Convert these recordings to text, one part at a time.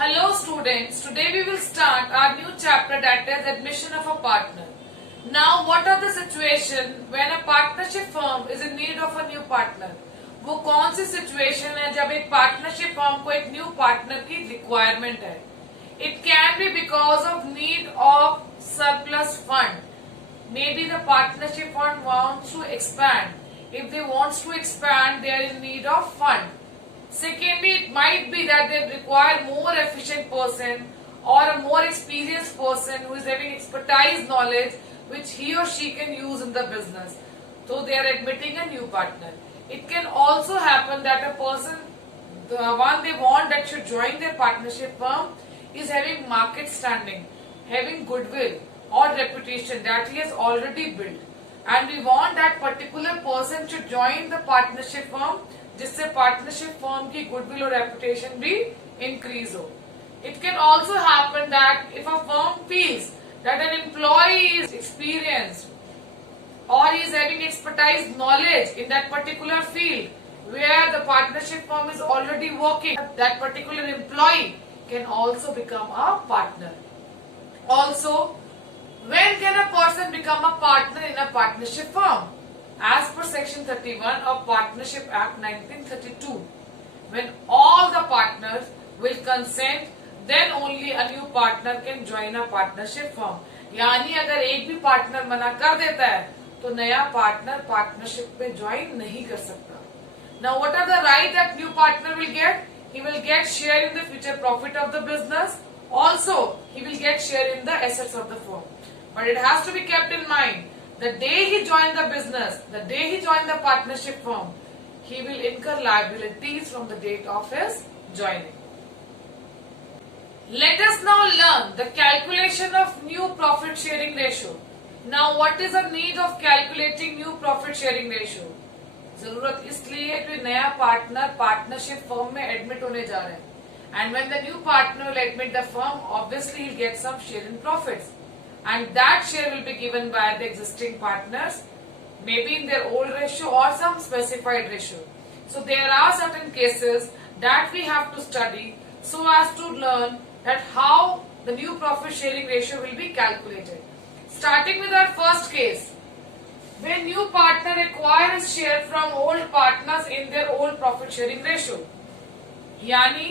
Hello students, today we will start our new chapter, that is admission of a partner. Now what are the situation when a partnership firm is in need of a new partner? वो कौन सी situation है जब एक partnership firm को एक new partner की requirement है? It can be because of need of surplus fund. Maybe the partnership fund wants to expand. If they wants to expand, they are in need of fund. Secondly, it might be that they require more efficient person or a more experienced person who is having expertise knowledge which he or she can use in the business. So they are admitting a new partner. It can also happen that a person, the one they want that should join their partnership firm, is having market standing, having goodwill or reputation that he has already built, and we want that particular person to join the partnership firm जिससे partnership firm की goodwill और reputation भी increase हो. It can also happen that if a firm feels that an employee is experienced और is having expertise knowledge in that particular field where the partnership firm is already working, that particular employee can also become a partner. Also, when can a person become a partner in a partnership firm? As per section 31 of Partnership Act 1932, when all the partners will consent, then only a new partner can join a partnership firm. यानी अगर एक भी partner मना कर देता है तो नया पार्टनर पार्टनरशिप पे ज्वाइन नहीं कर सकता. Now what are the rights that new partner will get? He will get share in the future profit of the business. Also, he will get share in the assets of the firm. But it has to be kept in mind, the day he joined the business, the day he joined the partnership firm, he will incur liabilities from the date of his joining. Let us now learn the calculation of new profit sharing ratio. Now what is the need of calculating new profit sharing ratio? जरूरत इसलिए कि नया partner partnership firm में admit होने जा रहे हैं, and when the new partner will admit the firm, obviously he'll get some share in profits. And that share will be given by the existing partners, maybe in their old ratio or some specified ratio. So there are certain cases that we have to study so as to learn that how the new profit sharing ratio will be calculated. Starting with our first case, when new partner acquires share from old partners in their old profit sharing ratio. यानी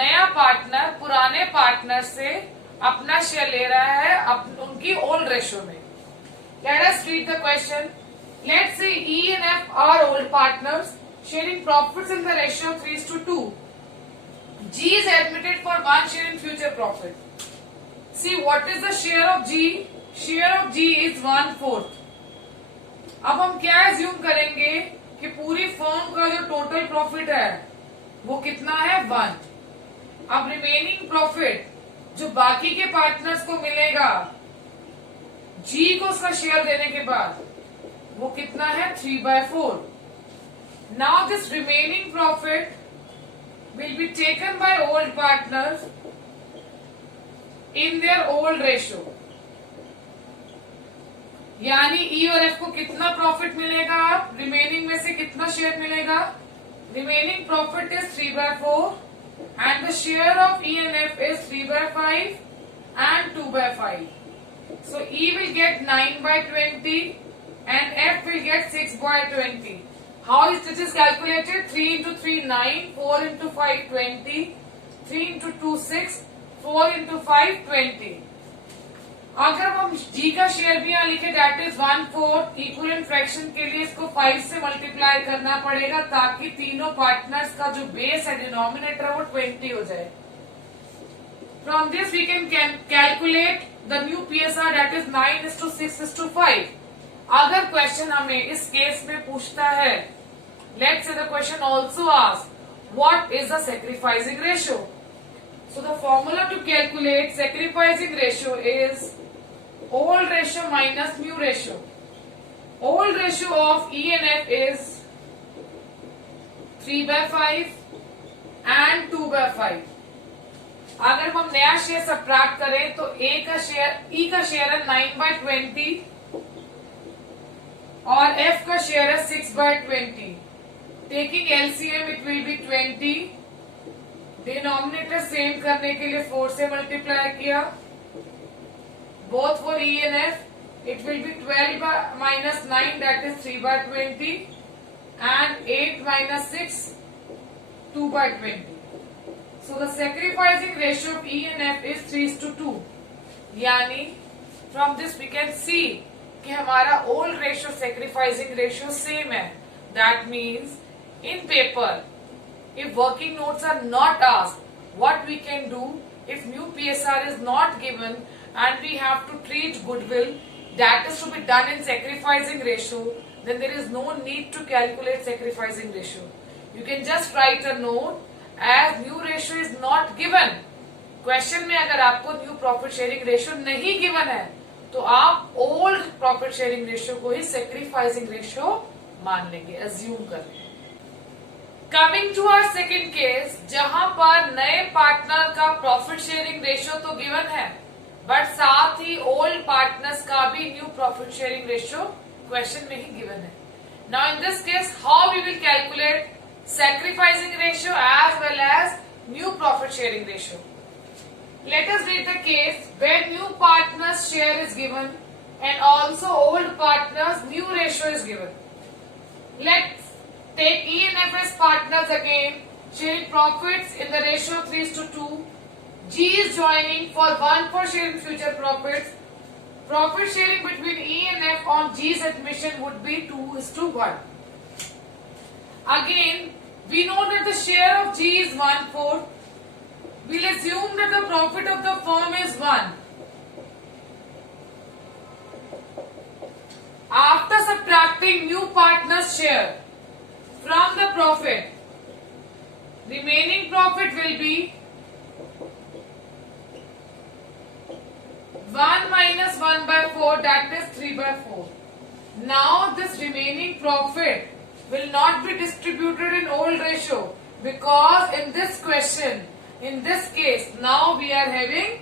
नया partner पुराने partner से अपना share ले रहा है उनकी old ratio में. Let us read the question. Let's say E and F are old partners sharing profits in the ratio 3:2. G is admitted for one share in future profit. See, what is the share of G? Share of G is 1/4. अब हम क्या assume करेंगे कि पूरी firm का जो total profit है वो कितना है 1. अब रिमेनिंग प्रॉफिट जो बाकी के पार्टनर्स को मिलेगा जी को उसका शेयर देने के बाद वो कितना है 3/4. Now this remaining profit will be taken by old partners in their old ratio. यानी ई और एफ को कितना प्रॉफिट मिलेगा, रिमेनिंग में से कितना शेयर मिलेगा? Remaining profit is 3/4 and the share of E and F is 3/5 and 2/5. So E will get 9/20 and F will get 6/20. How is this calculated? 3 into 3 9, 4 into 5 20, 3 into 2 6, 4 into 5 20. अगर हम G का share भी यहाँ लिखे that is 1/4, equivalent fraction के लिए इसको 5 से मल्टीप्लाई करना पड़ेगा ताकि तीनों पार्टनर्स का जो बेस है डिनोमिनेटर है वो 20 हो जाए. From this we can calculate the new PSR that is 9:6:5. अगर क्वेश्चन हमें इस केस में पूछता है, let's say the question also ask what is the sacrificing ratio. So the formula to calculate sacrificing ratio is old ratio minus new ratio. Old ratio of E and F is 3/5 and 2/5. अगर हम नया share subtract करें तो E का share है 9/20 और F का share है 6/20. Taking LCM it will be 20 denominator same करने के लिए 4 से मल्टीप्लाई किया. Both for E and F it will B 12 minus 9 that is 3/20 and 8 minus 6 2/20. So the sacrificing ratio of E and F is 3:2. यानी from this we can see कि हमारा old ratio sacrificing ratio same है. That means in paper if working notes are not asked, what we can do if new PSR is not given and we have to treat goodwill that is to be done in sacrificing ratio, then there is no need to calculate sacrificing ratio. You can just write a note as new ratio is not given. Question में अगर आपको new profit sharing ratio नहीं given है तो आप old profit sharing ratio को ही sacrificing ratio मान लेंगे, अज्यूम कर लेंगे. Coming to our second case, जहां पर नए पार्टनर का प्रॉफिट शेयरिंग रेशियो तो गिवन है बट साथ ही ओल्ड पार्टनर्स का भी new profit sharing ratio question में ही गिवन है. Now in this case how we will calculate sacrificing ratio as well as new profit sharing ratio. Let us read the case where new partners share is given and also old partners new ratio is given. Let's take E and F as partners again, sharing profits in the ratio 3:2. G is joining for 1 for sharing future profits. Profit sharing between E and F on G's admission would be 2:1. Again, we know that the share of G is 1/4. We'll assume that the profit of the firm is 1. After subtracting new partner's share from the profit, remaining profit will be 1 minus 1/4, that is 3/4. Now this remaining profit will not be distributed in old ratio because in this question, in this case, now we are having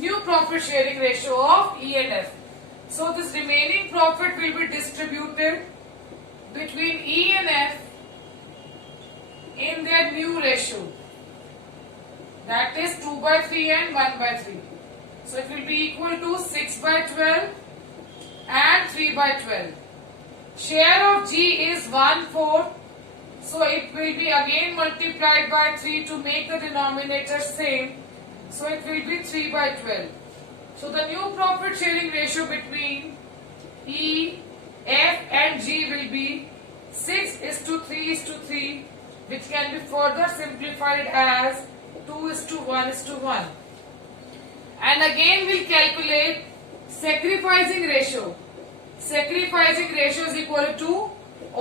new profit sharing ratio of E and F. So this remaining profit will be distributed between E and F in their new ratio. That is 2/3 and 1/3. So it will be equal to 6/12 and 3/12. Share of G is 1/4, so it will be again multiplied by 3 to make the denominator same. So it will be 3/12. So the new profit sharing ratio between E, F and G will be 6:3:3, which can be further simplified as 2:1:1. And again we'll calculate sacrificing ratio. Sacrificing ratio is equal to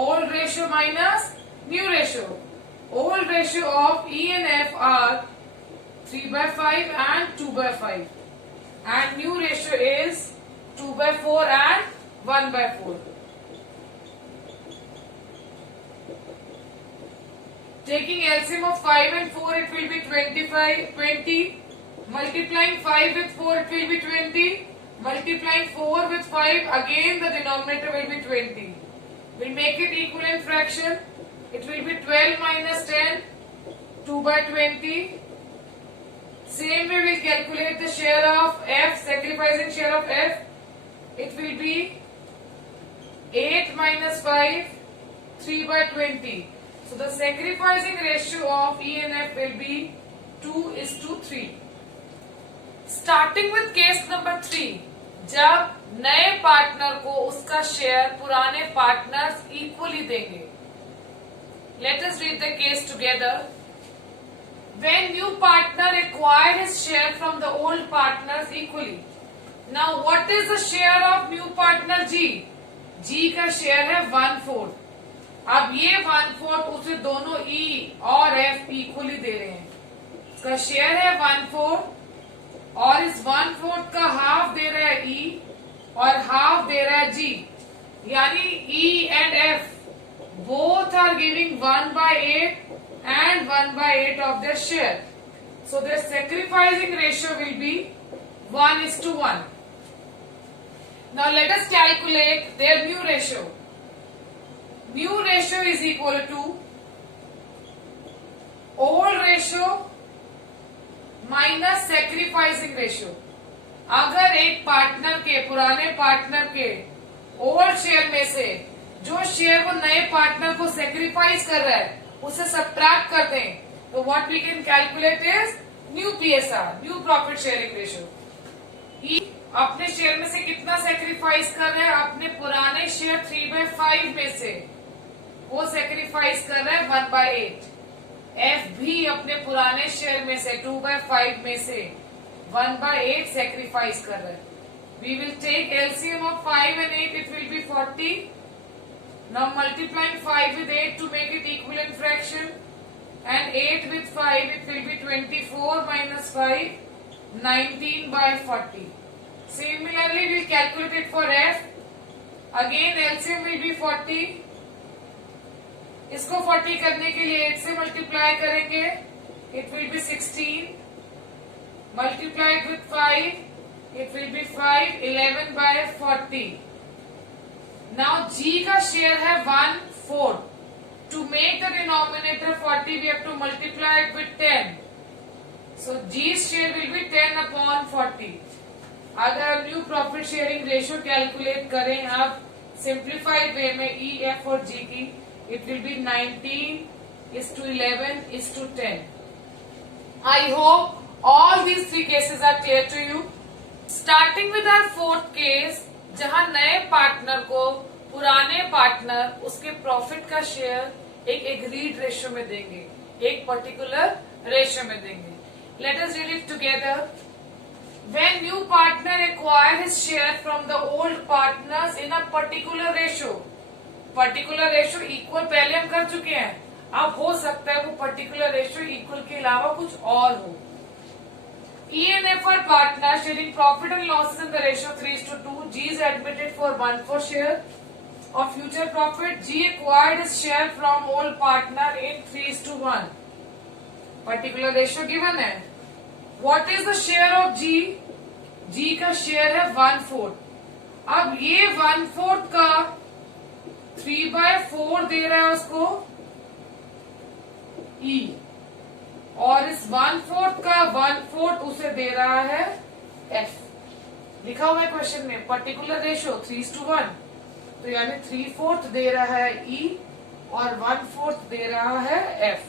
old ratio minus new ratio. Old ratio of E and F are 3/5 and 2/5. And new ratio is 2/4 and 1/4. Taking LCM of 5 and 4, it will be 20. Multiplying 5 with 4, it will be 20. Multiplying 4 with 5, again the denominator will be 20. We'll make it equivalent fraction. It will be 12 minus 10, 2/20. Same way we'll calculate the share of F, sacrificing share of F. It will be 8 minus 5, 3/20. So the sacrificing ratio of E and F will be 2:3. Starting with case number 3, जब नए partner को उसका share पुराने partners equally देंगे. Let us read the case together. When new partner acquire his share from the old partners equally. Now what is the share of new partner G? G का share है 1/4. अब ये 1/4 उसे दोनों E और F equally दे रहे हैं. इसका शेयर है 1/4 और इस 1/4 का हाफ दे रहा है E और हाफ दे रहा है G. यानी E and F both are giving 1/8 and 1/8 of their share. So their sacrificing ratio will be 1:1. Now let us calculate their new ratio. New ratio is equal to old ratio minus sacrificing ratio. अगर एक partner के, पुराने partner के old share में से जो share वो नए पार्टनर को सेक्रीफाइस कर रहा है उसे सब्ट्रैक्ट कर दें, तो what we can calculate is new PSR, new profit sharing ratio. ई अपने शेयर में से कितना सेक्रीफाइस कर रहा है? अपने पुराने शेयर 3/5 में से वो सेक्रीफाइस कर रहा है 1/8। एफ भी अपने पुराने शेयर में से 2/5 में से 1/8 सेक्रीफाइस कर रहा है। We will take LCM of 5 and 8, it will be 40. Now multiplying 5 with 8 to make it equivalent fraction, and 8 with 5, it will be 24 minus 5, 19/40. Similarly, we will calculate it for F. Again LCM will be 40. इसको 40 करने के लिए 8 से multiply करेंगे, it will be 16. Multiplied with 5, it will be 5, 11/40. Now G का share है 1/4. To make the denominator 40, we have to multiply it with 10. So G's share will be 10/40. अगर हम new profit sharing ratio calculate करें अब simplified वे में E, F और G की, it will be 19:11:10. I hope all these three cases are clear to you. Starting with our fourth case, जहां नए partner को पुराने पार्टनर उसके प्रॉफिट का शेयर एक एग्रीड रेशियो में देंगे, एक पर्टिकुलर रेशियो में देंगे। Let us read it together. When new partner acquire his share from the old partners in a particular ratio, particular ratio equal पहले हम कर चुके हैं, अब हो सकता है वो पर्टिकुलर रेशियो इक्वल के अलावा कुछ और हो। E and F are partners sharing profit and losses in the ratio 3:2. G is admitted for 1/4 share of future profit. G acquired his share from old partner in 3:1. Particular ratio given है। What is the share of G? G का share है 1/4। अब ये 1/4 का 3/4 दे रहा है उसको E, और इस 1/4 का 1/4 उसे दे रहा है F। लिखा हुआ है क्वेश्चन में पर्टिकुलर रेशियो 3:1, तो यानी 3/4 दे रहा है E और 1/4 दे रहा है F।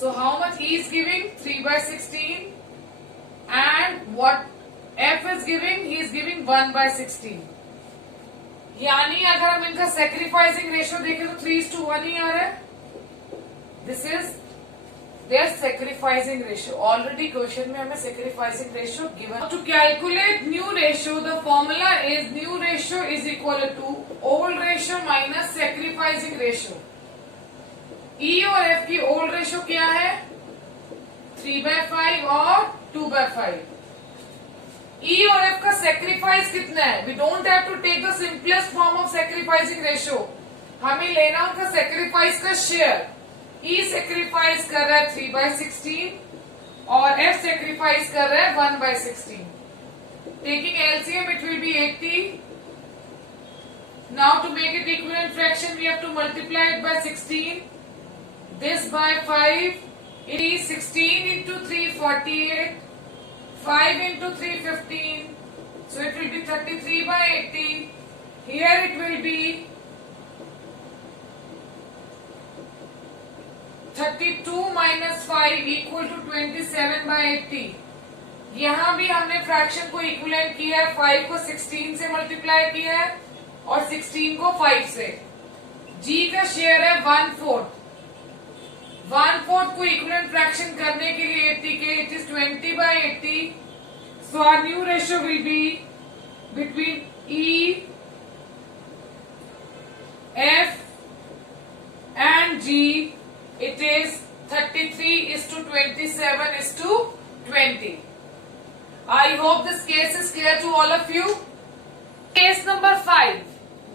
So how much E is giving? 3/16, and what F is giving? He is giving 1/16। यानी अगर हम इनका सेक्रीफाइसिंग रेशियो देखें तो 3:1 ही आ रहा है। This is their sacrificing ratio. Already question में हमें sacrificing ratio given. To calculate new ratio the formula is new ratio is equal to old ratio minus sacrificing ratio. E और F की old ratio क्या है? 3/5 और 2/5। E और F का sacrifice कितना है? We don't have to take the simplest form of sacrificing ratio, हमें लेना उनका सेक्रीफाइस का शेयर। E सेक्रीफाइस कर रहा है 3/16 और F सेक्रीफाइस कर रहा है 1/16। Taking LCM it will be 80. Now to make it equivalent fraction we have to multiply it by 16. This by 5, it is 16 into 3, 48, 5 into 3, 15, so it will be 33/80. Here it will be 32 minus 5 equal to 27/80. यहाँ भी हमने fraction को equivalent किया है, 5 को 16 से multiply किया है और 16 को 5 से। G का शेयर है 1/4। 1/4 को इक्विवेलेंट फ्रैक्शन करने के लिए 80 के, it is 20/80। So our new ratio will be between E, F and G. It is 33:27:20. I hope this case is clear to all of you. Case number 5.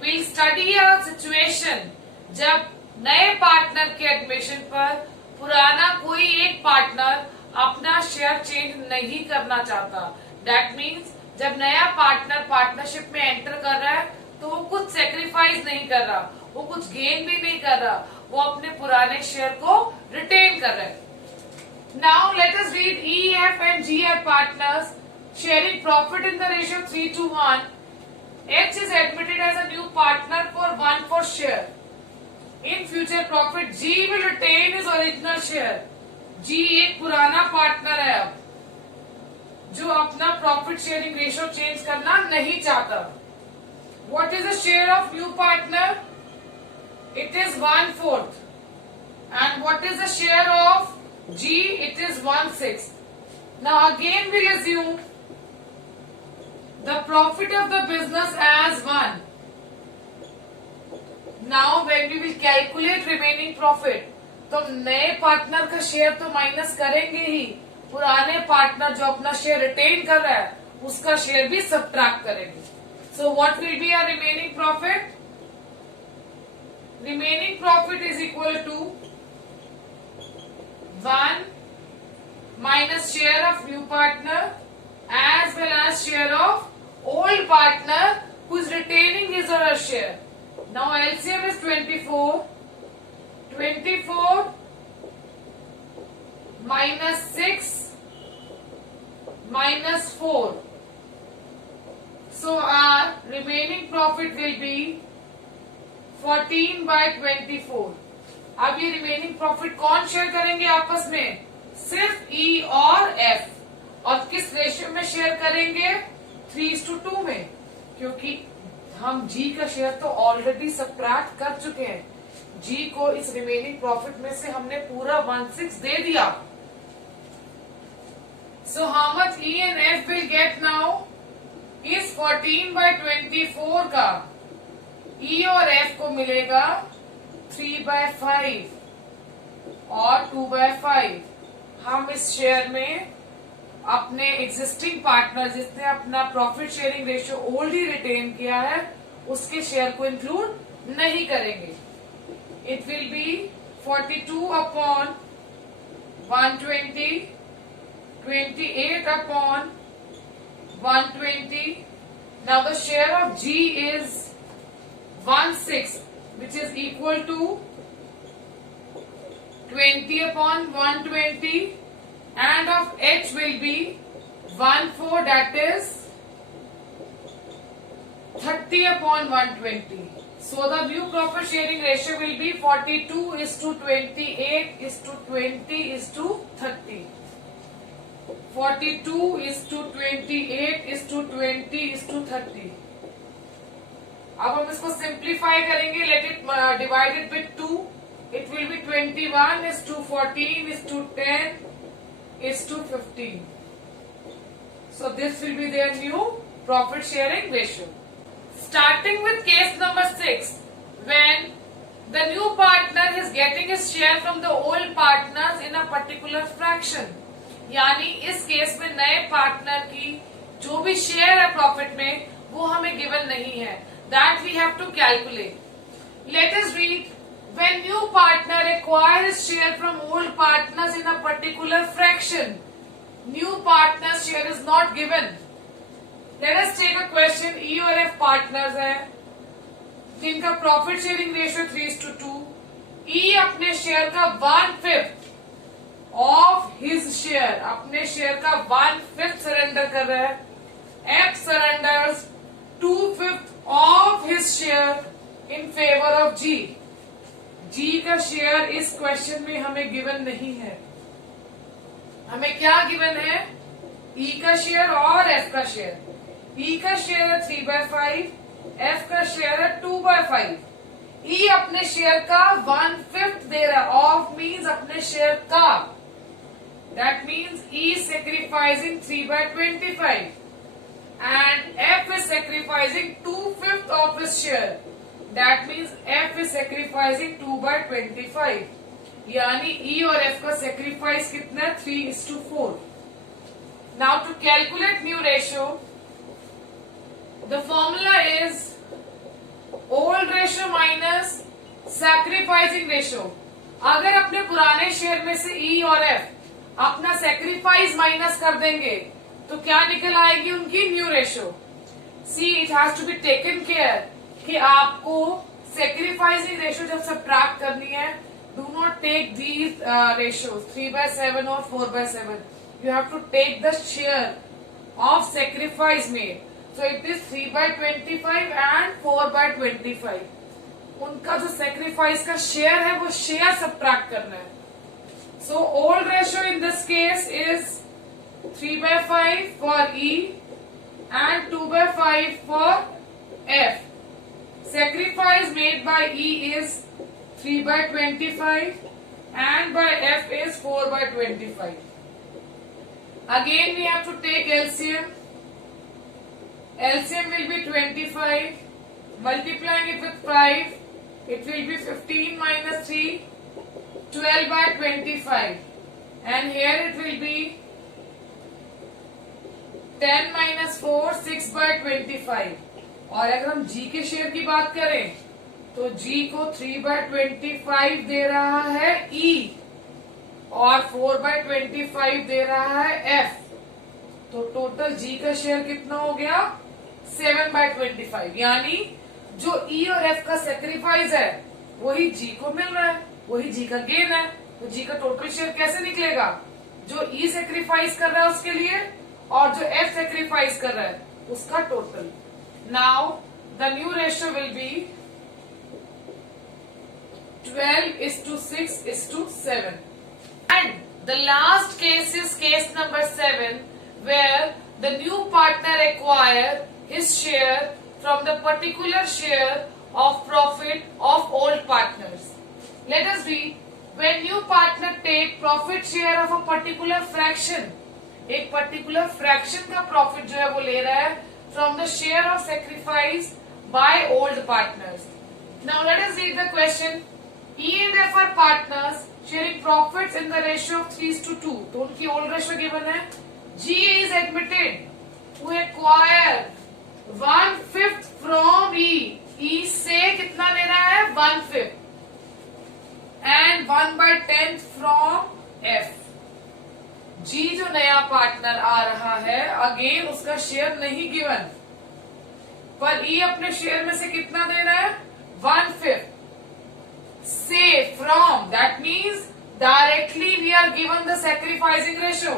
We'll study a situation जब नए partner के admission पर पुराना कोई एक partner अपना share change नहीं करना चाहता। दैट मीन्स जब नया पार्टनर पार्टनरशिप में एंटर कर रहा है तो वो कुछ सेक्रीफाइस नहीं कर रहा, वो कुछ गेन भी नहीं कर रहा, वो अपने पुराने शेयर को रिटेन कर रहा है। Now let us read E, F and G are partners sharing profit in the ratio 3:1. H is admitted as a new partner for 1/4 share. In future profit, G will retain his original share. G एक पुराना partner है अब, जो अपना profit sharing ratio change करना नहीं चाहता. What is the share of new partner? It is 1/4. And what is the share of G? It is 1/6. Now again we'll assume the profit of the business as 1. Now when we will calculate remaining profit, तो नए partner का share तो minus करेंगे ही, पुराने partner जो अपना share retain कर रहा है उसका शेयर भी सबट्रैक्ट करेंगे. So what will be our remaining profit? Remaining profit is equal to 1 minus share of new partner as well as share of old partner who is retaining his or her share. Now LCM is 24. 24 minus 6 minus 4. So our remaining profit will be 14/24. अब ये remaining profit कौन share करेंगे आपस में? सिर्फ E और F. और किस रेशियो में शेयर करेंगे? 3:2 में, क्योंकि हम G का शेयर तो ऑलरेडी सबट्रैक्ट कर चुके हैं. G को इस रिमेनिंग प्रॉफिट में से हमने पूरा 1/6 दे दिया. So how much E and F will get now is 14/24 का. E और F को मिलेगा 3/5 और 2/5. हम इस शेयर में अपने एग्जिस्टिंग पार्टनर जिसने अपना profit sharing ratio old retain किया है उसके शेयर को इंक्लूड नहीं करेंगे. It will be 42/120, 28/120. Now the share of G is 1/6, which is equal to 20/120, and of H will be 1/4, that is 30/120. So the new profit sharing ratio will be 42:28:20:30. 42:28:20:30. अब हम इसको simplify करेंगे. Let it divided with 2. It will be 21:14:10:15. So this will be their new profit sharing ratio. Starting with case number 6, when the new partner is getting his share from the old partners in a particular fraction. यानी इस case में नए partner की जो भी share है profit में वो हमें गिवन नहीं है. That we have to calculate. Let us read. When new partner acquires share from old partners in a particular fraction, new partner's share is not given. Let us take a question. E और F partners हैं जिनका profit sharing ratio 3:2. E अपने share का 1/5 of his share, अपने share का 1/5 surrender कर रहा है. F surrenders 2/5 of his share in favour of G. G का शेयर इस क्वेश्चन में हमें गिवन नहीं है. हमें क्या गिवन है? E का शेयर और F का शेयर. E का शेयर है 3/5, F का शेयर है 2/5. E अपने शेयर का 1/5 दे रहा है. ऑफ मीन्स अपने शेयर का. That means E is sacrificing 3/25 and F is sacrificing 2/5 of his share. That means F is sacrificing 2/25. यानी E और F का sacrifice कितना है? 3:4. Now to calculate new ratio, the formula is old ratio minus sacrificing ratio. अगर अपने पुराने share में से E और F अपना sacrifice माइनस कर देंगे तो क्या निकल आएगी उनकी new ratio? See it has to be taken care कि आपको सेक्रीफाइसिंग रेशियो जब सबट्रैक्ट करनी है do not take these ratios 3/7 or 4/7. You have to take the share of sacrifice made. So it is 3/25 and 4/25. उनका जो sacrifice का share है वो share subtract करना है. So old ratio in this case is 3/5 for E and 2/5 for F. Sacrifice made by E is 3/25 and by F is 4/25. Again we have to take LCM. LCM will be 25. Multiplying it with 5, it will be 15 minus 3, 12/25. And here it will be 10 minus 4, 6/25. और अगर हम G के share की बात करें तो G को 3/25 दे रहा है E और 4/25 दे रहा है F. तो टोटल G का शेयर कितना हो गया 7/25. यानी जो E और F का सेक्रीफाइस है वही G को मिल रहा है, वही G का गेन है. तो G का टोटल शेयर कैसे निकलेगा? जो E सेक्रीफाइस कर रहा है उसके लिए और जो F सेक्रीफाइस कर रहा है उसका total. Now the new ratio will B 12:6:7. And the last case is case number 7, where the new partner acquire his share from the particular share of profit of old partners. Let us read. When new partner take profit share of a particular fraction, एक particular fraction का profit जो है वो ले रहा है from the share of sacrifice by old partners. Now let us read the question. E and F are partners sharing profits in the ratio of 3:2. तो उनकी old ratio given है. G is admitted to acquire 1/5 from E. E से कितना ले रहा है 1/5 and 1/10 from F. G जो नया पार्टनर आ रहा है अगेन उसका शेयर नहीं गिवन, पर E अपने शेयर में से कितना दे रहा है 1/5. Say from, that means directly we are given the sacrificing ratio.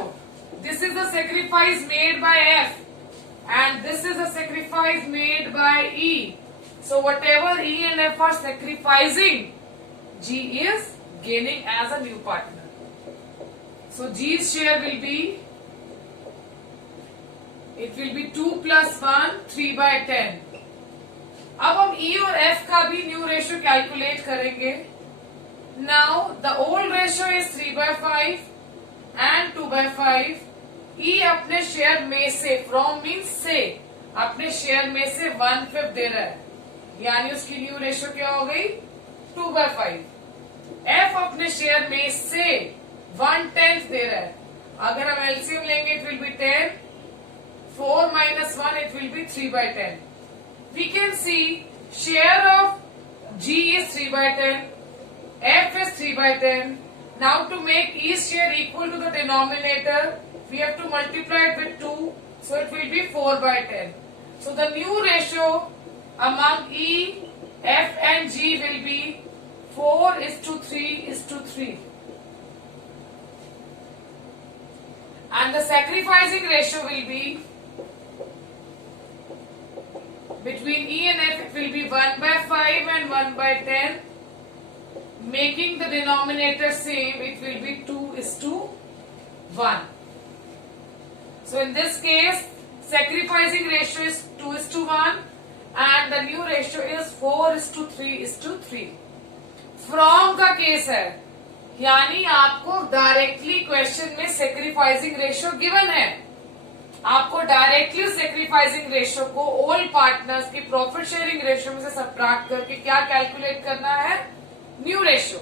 This is the sacrifice made by F and this is the sacrifice made by E. So whatever E and F are sacrificing, G is gaining as a new partner. So G's share will be, it will be 2 plus 1, 3/10. अब हम E और F का भी new ratio calculate करेंगे. Now the old ratio is 3/5 and 2/5. E अपने share में से, from means से, अपने शेयर में से 1/5 दे रहा है, यानी उसकी न्यू रेशियो क्या हो गई 2/5. F अपने शेयर में से 1/10 दे रहा है. अगर हम एलसीएम लेंगे it will B 10. 4 minus 1 it will be 3/10. We can see share of G is 3/10, F is 3/10. Now to make each share equal to the denominator, we have to multiply it with 2, so it will be 4/10. So the new ratio among E, F and G will be 4:3:3. And the sacrificing ratio will be between E and F, it will be 1/5 and 1/10. Making the denominator same, it will be 2:1. So in this case, sacrificing ratio is 2:1 and the new ratio is 4:3:3. From का case है, यानी आपको directly question में sacrificing ratio given है. आपको directly sacrificing ratio को old partners की profit sharing ratio में से सबट्रैक्ट करके क्या कैलकुलेट करना है न्यू रेशियो.